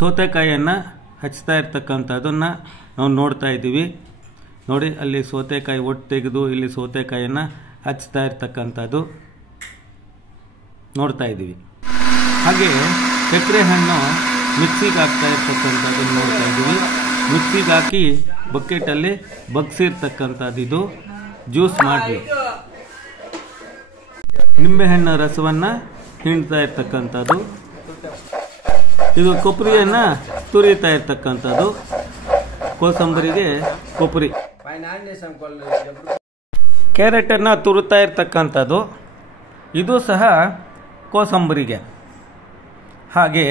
ಸೌತೆಕಾಯಿಯನ್ನು ಹಚ್ತಾ ಇರ್ತಕ್ಕಂಥದ್ದನ್ನು ನಾವು ನೋಡ್ತಾ ಇದ್ದೀವಿ. ನೋಡಿ, ಅಲ್ಲಿ ಸೌತೆಕಾಯಿ ಒಟ್ಟು ತೆಗೆದು ಇಲ್ಲಿ ಸೌತೆಕಾಯಿಯನ್ನು ಹಚ್ತಾ ಇರ್ತಕ್ಕಂಥದ್ದು ನೋಡ್ತಾ ಇದ್ದೀವಿ. ಹಾಗೆ ಸಕ್ಕರೆ ಹಣ್ಣು ಮಿಕ್ಸಿಗೆ ಹಾಕ್ತಾ ಇರ್ತಕ್ಕಂಥದ್ದನ್ನು ನೋಡ್ತಾ ಇದ್ದೀವಿ. ಮಿಕ್ಸಿಗೆ ಹಾಕಿ ಬಕೆಟಲ್ಲಿ ಬಗ್ಸಿರ್ತಕ್ಕಂಥದ್ದು ಇದು ಜ್ಯೂಸ್ ಮಾಡಿ. ನಿಂಬೆಹಣ್ಣು ರಸವನ್ನು ಹಿಂಡ್ತಾ ಇರ್ತಕ್ಕಂಥದ್ದು, ಇದು ಕೊಬ್ಬರಿಯನ್ನು ತುರಿತಾ ಇರ್ತಕ್ಕಂಥದ್ದು, ಕೋಸಂಬರಿಗೆ ಕೊಬ್ಬರಿ. ಕ್ಯಾರೆಟನ್ನು ತುರುತ್ತಾ ಇರ್ತಕ್ಕಂಥದ್ದು, ಇದು ಸಹ ಕೋಸಂಬರಿಗೆ. ಹಾಗೆ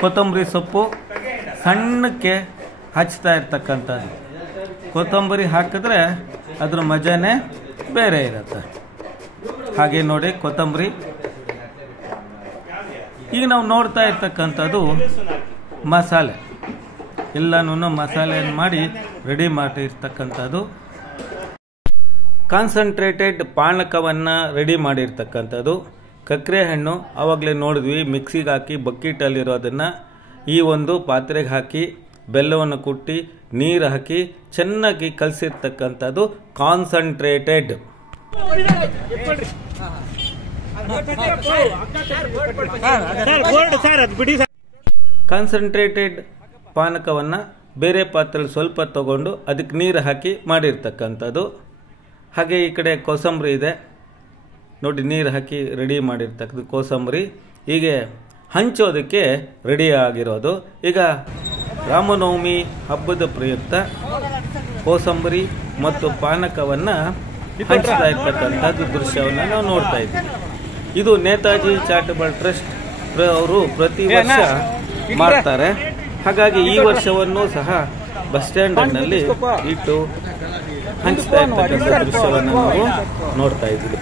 ಕೊತ್ತಂಬರಿ ಸೊಪ್ಪು ಸಣ್ಣಕ್ಕೆ ಹಚ್ತಾ ಇರ್ತಕ್ಕಂಥದ್ದು. ಕೊತ್ತಂಬರಿ ಹಾಕಿದ್ರೆ ಅದ್ರ ಮಜಾನೇ ಬೇರೆ ಇರುತ್ತೆ. ಹಾಗೆ ನೋಡಿ ಕೊತ್ತಂಬರಿ. ಈಗ ನಾವು ನೋಡ್ತಾ ಇರ್ತಕ್ಕಂಥದ್ದು ಮಸಾಲೆ. ಎಲ್ಲನೂ ಮಸಾಲೆಯನ್ನು ಮಾಡಿ ರೆಡಿ ಮಾಡಿರ್ತಕ್ಕಂಥದ್ದು. ಕಾನ್ಸಂಟ್ರೇಟೆಡ್ ಪಾನಕವನ್ನು ರೆಡಿ ಮಾಡಿರ್ತಕ್ಕಂಥದ್ದು. ಸಕ್ಕರೆ ಹಣ್ಣು ಆವಾಗಲೇ ನೋಡಿದ್ವಿ, ಮಿಕ್ಸಿಗೆ ಹಾಕಿ ಬಕೆಟಲ್ಲಿರೋದನ್ನು ಈ ಒಂದು ಪಾತ್ರೆಗೆ ಹಾಕಿ ಬೆಲ್ಲವನ್ನು ಕುಟ್ಟಿ ನೀರು ಹಾಕಿ ಚೆನ್ನಾಗಿ ಕಲಸಿರ್ತಕ್ಕಂಥದ್ದು ಕಾನ್ಸಂಟ್ರೇಟೆಡ್. ಕಾನ್ಸಂಟ್ರೇಟೆಡ್ ಪಾನಕವನ್ನು ಬೇರೆ ಪಾತ್ರೆಯಲ್ಲಿ ಸ್ವಲ್ಪ ತಗೊಂಡು ಅದಕ್ಕೆ ನೀರು ಹಾಕಿ ಮಾಡಿರ್ತಕ್ಕಂಥದ್ದು. ಹಾಗೆ ಈ ಕಡೆ ಕೋಸಂಬರಿ ಇದೆ ನೋಡಿ, ನೀರು ಹಾಕಿ ರೆಡಿ ಮಾಡಿರ್ತಕ್ಕಂಥ ಕೋಸಂಬರಿ ಹೀಗೆ ಹಂಚೋದಕ್ಕೆ ರೆಡಿ ಆಗಿರೋದು. ಈಗ ರಾಮನವಮಿ ಹಬ್ಬದ ಪ್ರಯುಕ್ತ ಕೋಸಂಬರಿ ಮತ್ತು ಪಾನಕವನ್ನು ಹಂಚ್ತಾ ಇರ್ತಕ್ಕಂಥದ್ದು ದೃಶ್ಯವನ್ನು ನಾವು ನೋಡ್ತಾ ಇದ್ದೀವಿ. ಇದು ನೇತಾಜಿ ಚಾರಿಟಬಲ್ ಟ್ರಸ್ಟ್ ಅವರು ಪ್ರತಿ ವರ್ಷ ಮಾಡ್ತಾರೆ. ಹಾಗಾಗಿ ಈ ವರ್ಷವನ್ನು ಸಹ ಬಸ್ ಸ್ಟ್ಯಾಂಡ್ನಲ್ಲಿ ಇಟ್ಟು ಹಂಚ್ತಾ ಇರ್ತಕ್ಕಂಥ ದೃಶ್ಯವನ್ನು ನಾವು ನೋಡ್ತಾ ಇದ್ದೀವಿ.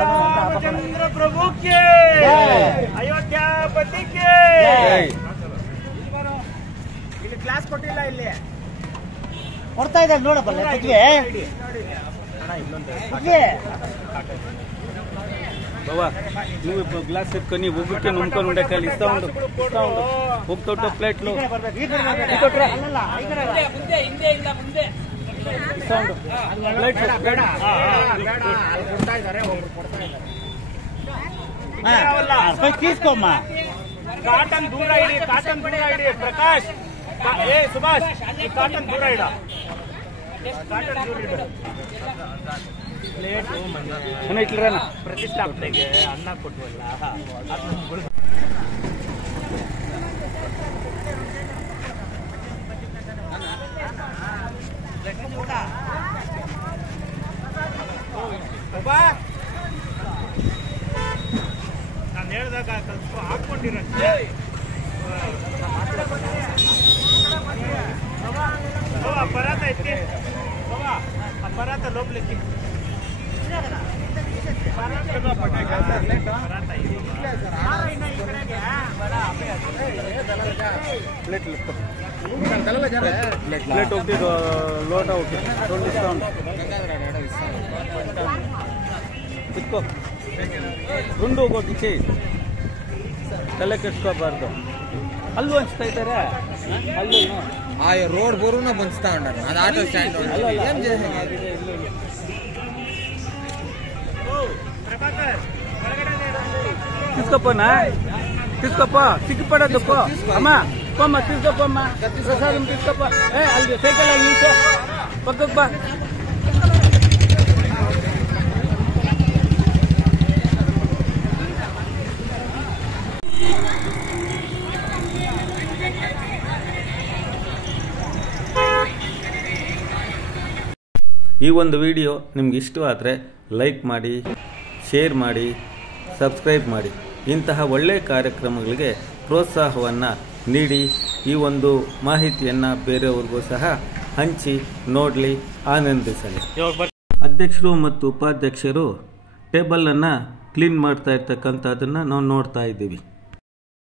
ರಾಮಚಂದ್ರ ಪ್ರಭು ಕೆ ಅಯೋಧ್ಯಾಪತಿ ಕೆ. ಇಲ್ಲಿ ಕ್ಲಾಸ್ ಕೊಟ್ಟಿಲ್ಲ, ಇಲ್ಲಿ ಕೊಡ್ತಾ ಇದ್ದಾರೆ ನೋಡಬಲ್ಲ. ಬಾಬಾ ನೀವು ಗ್ಲಾಸ್ ಎತ್ಕೊಂಡು ನೀವು ಒಬ್ಬಕ್ಕೆ ನುಂಗ್ಕೊಂಡು ఉండಕಲ್ಲಿ ಇಸ್ತಾ ಉಂಟು ಹೋಗ್ತೊಟ್ಟು ಪ್ಲೇಟ್ಲು తీసుకోమ్మ. కాటన్ దూర ఇడి, కాటన్ దూర ఇడి. ప్రకాష్ ఏ సుభాష్ ఈ కాటన్ దూర ఇడ, కాటನ್ దూರ ಇಡ. ಪ್ಲೇಟು ಮನೆ ಇಟ್ಲರಣ ಪ್ರತಿಷ್ಠಾಪನೆಗೆ ಅನ್ನ ಕೊಟ್ಟವಲ್ಲ. ನಾನು ಹೇಳಿದಾಗ ಸ್ವಲ್ಪ ಹಾಕೊಂಡಿರಂತೆ ಪರಾತ ಐತಿ. ಪರಾತ ಲೋಬ್ಲಿಕ್ಕೆ ಪ್ಲೇಟ್ ಹೋಗ್ತಿದ್ದು ಲೋಟ ಹೋಗ್ತಿದ್ದು ಇಟ್ಕೋ ಗುಂಡು ಹೋಗೋಕೆ ತಲೆ ಕೆಡ್ಸ್ಕೋಬಾರ್ದು. ಅಲ್ಲೂ ಹಂಚ್ತಾ ಇದ್ದಾರೆ, ಅಲ್ಲೂ ಆ ರೋಡ್ ಬೋರುನ ಬಂಚ್ತಾ ಉಂಟಾರ. ಅದು ಆಟೋ ಸ್ಟ್ಯಾಂಡ್ తీసుకోపోనా, తీసుకోపో, సిగ్గుపడద్దు పో అమ్మా, పోమ్మా తీసుకోపోమ్మా, ప్రసాదం తీసుకోపో. అది సైకిల్ నిల్చో, పక్కకు బా. ಈ ಒಂದು ವಿಡಿಯೋ ನಿಮ್ಗೆ ಇಷ್ಟವಾದರೆ ಲೈಕ್ ಮಾಡಿ, ಶೇರ್ ಮಾಡಿ, ಸಬ್ಸ್ಕ್ರೈಬ್ ಮಾಡಿ. ಇಂತಹ ಒಳ್ಳೆಯ ಕಾರ್ಯಕ್ರಮಗಳಿಗೆ ಪ್ರೋತ್ಸಾಹವನ್ನು ನೀಡಿ ಈ ಒಂದು ಮಾಹಿತಿಯನ್ನು ಬೇರೆಯವ್ರಿಗೂ ಸಹ ಹಂಚಿ ನೋಡಲಿ, ಆನಂದಿಸಲಿ. ಅಧ್ಯಕ್ಷರು ಮತ್ತು ಉಪಾಧ್ಯಕ್ಷರು ಟೇಬಲನ್ನು ಕ್ಲೀನ್ ಮಾಡ್ತಾ ಇರ್ತಕ್ಕಂಥದ್ದನ್ನು ನಾವು ನೋಡ್ತಾ ಇದ್ದೀವಿ.